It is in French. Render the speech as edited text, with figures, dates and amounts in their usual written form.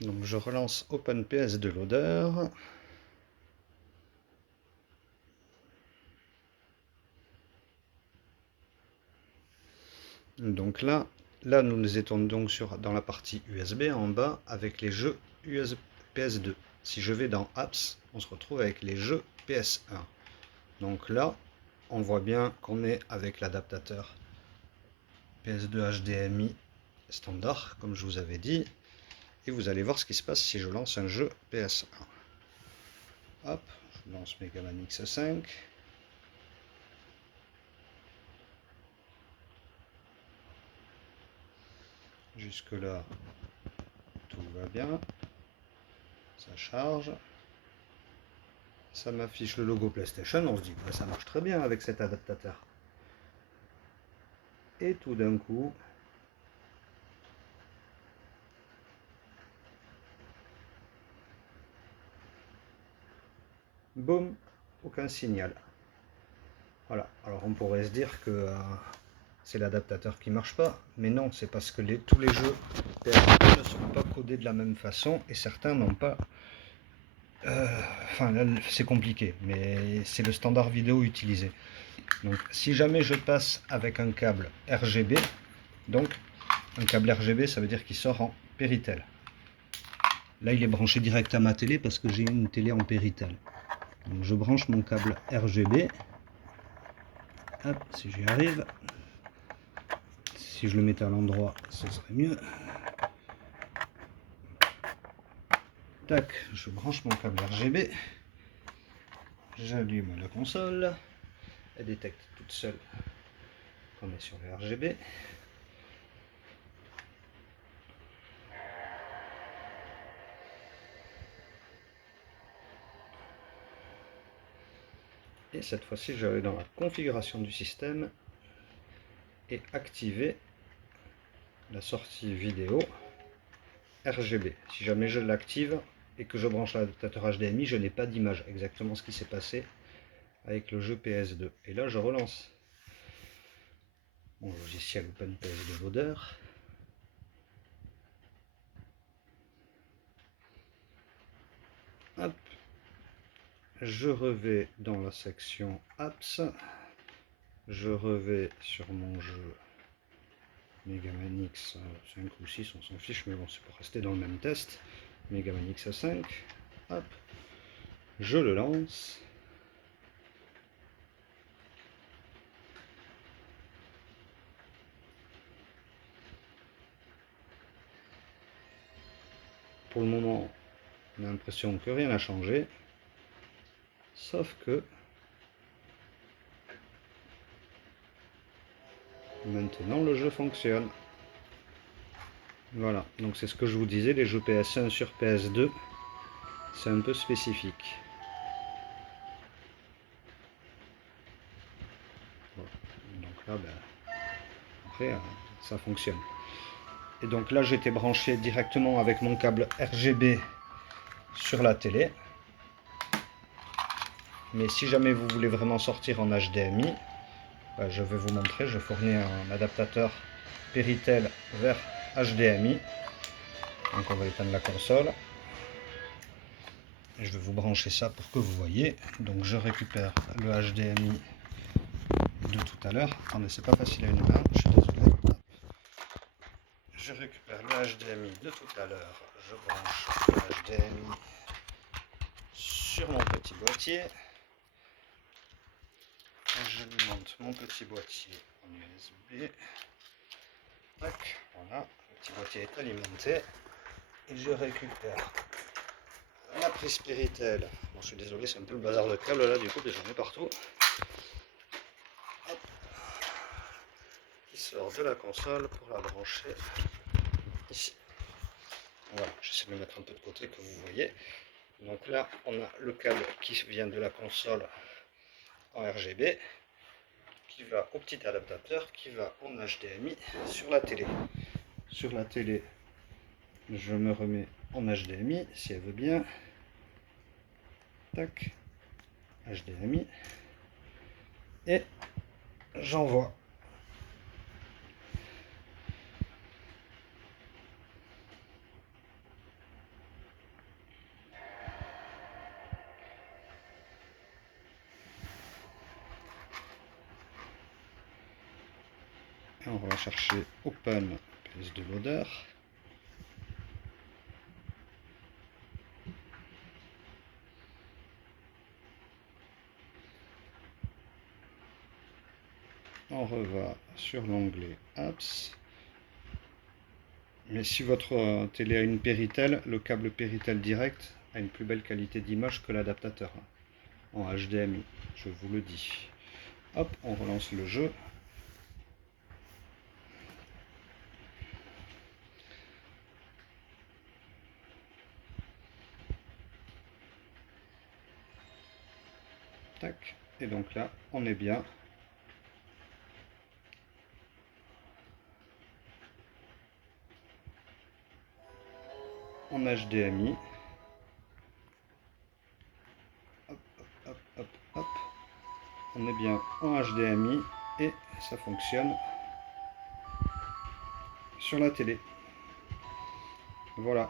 Donc je relance OpenPS2 Loader. Donc là nous étions donc dans la partie USB en bas avec les jeux PS2. Si je vais dans Apps, on se retrouve avec les jeux PS1. Donc là, on voit bien qu'on est avec l'adaptateur PS2 HDMI standard, comme je vous avais dit. Et vous allez voir ce qui se passe si je lance un jeu PS1. Hop, je lance Megaman X5. Jusque là, tout va bien. Ça charge. Ça m'affiche le logo PlayStation. On se dit que ça marche très bien avec cet adaptateur. Et tout d'un coup, boum, aucun signal. Voilà, alors on pourrait se dire que c'est l'adaptateur qui marche pas, mais non, c'est parce que tous les jeux PS2 ne sont pas codés de la même façon et certains n'ont pas. Enfin, là, c'est compliqué, mais c'est le standard vidéo utilisé. Donc, si jamais je passe avec un câble RGB, donc un câble RGB, ça veut dire qu'il sort en Péritel. Là, il est branché direct à ma télé parce que j'ai une télé en Péritel. Donc, je branche mon câble RGB. Hop, si j'y arrive. Si je le mettais à l'endroit, ce serait mieux. Tac, je branche mon câble RGB. J'allume la console. Elle détecte toute seule qu'on est sur le RGB. Et cette fois-ci, je vais aller dans la configuration du système et activer la sortie vidéo RGB. Si jamais je l'active et que je branche l'adaptateur HDMI, je n'ai pas d'image. Exactement ce qui s'est passé avec le jeu PS2. Et là, je relance mon logiciel OpenPS2 Loader. Hop. Je revais dans la section Apps. Je revais sur mon jeu Megaman X 5 ou 6, on s'en fiche, mais bon, c'est pour rester dans le même test. Megaman X5. Hop. Je le lance. Pour le moment, on a l'impression que rien n'a changé. Sauf que maintenant le jeu fonctionne. Voilà, donc c'est ce que je vous disais, les jeux PS1 sur PS2, c'est un peu spécifique. Voilà. Donc là, ben, après, ça fonctionne. Et donc là, j'étais branché directement avec mon câble RGB sur la télé. Mais si jamais vous voulez vraiment sortir en HDMI, je vais vous montrer, je fournis un adaptateur Péritel vers HDMI. Donc on va éteindre la console. Et je vais vous brancher ça pour que vous voyez. Donc je récupère le HDMI de tout à l'heure. Attendez, c'est pas facile à une main, je suis désolé. Je récupère le HDMI de tout à l'heure. Je branche le HDMI sur mon petit boîtier. J'alimente mon petit boîtier en USB. Tac, voilà, le petit boîtier est alimenté. Et je récupère la prise Péritel. Bon, je suis désolé, c'est un peu le bazar de câble là, du coup, j'en ai partout. Hop. Qui sort de la console pour la brancher ici. Voilà, j'essaie de le mettre un peu de côté que vous voyez. Donc là, on a le câble qui vient de la console en RGB, qui va au petit adaptateur, qui va en HDMI sur la télé. Sur la télé, je me remets en HDMI, si elle veut bien. Tac, HDMI. Et j'envoie. On va chercher Open PS2 Loader. On reva sur l'onglet Apps. Mais si votre télé a une Péritel, le câble Péritel direct a une plus belle qualité d'image que l'adaptateur en HDMI, je vous le dis. Hop, on relance le jeu. Tac, et donc là, on est bien. En HDMI. Hop, hop, hop, hop. On est bien en HDMI et ça fonctionne sur la télé. Voilà.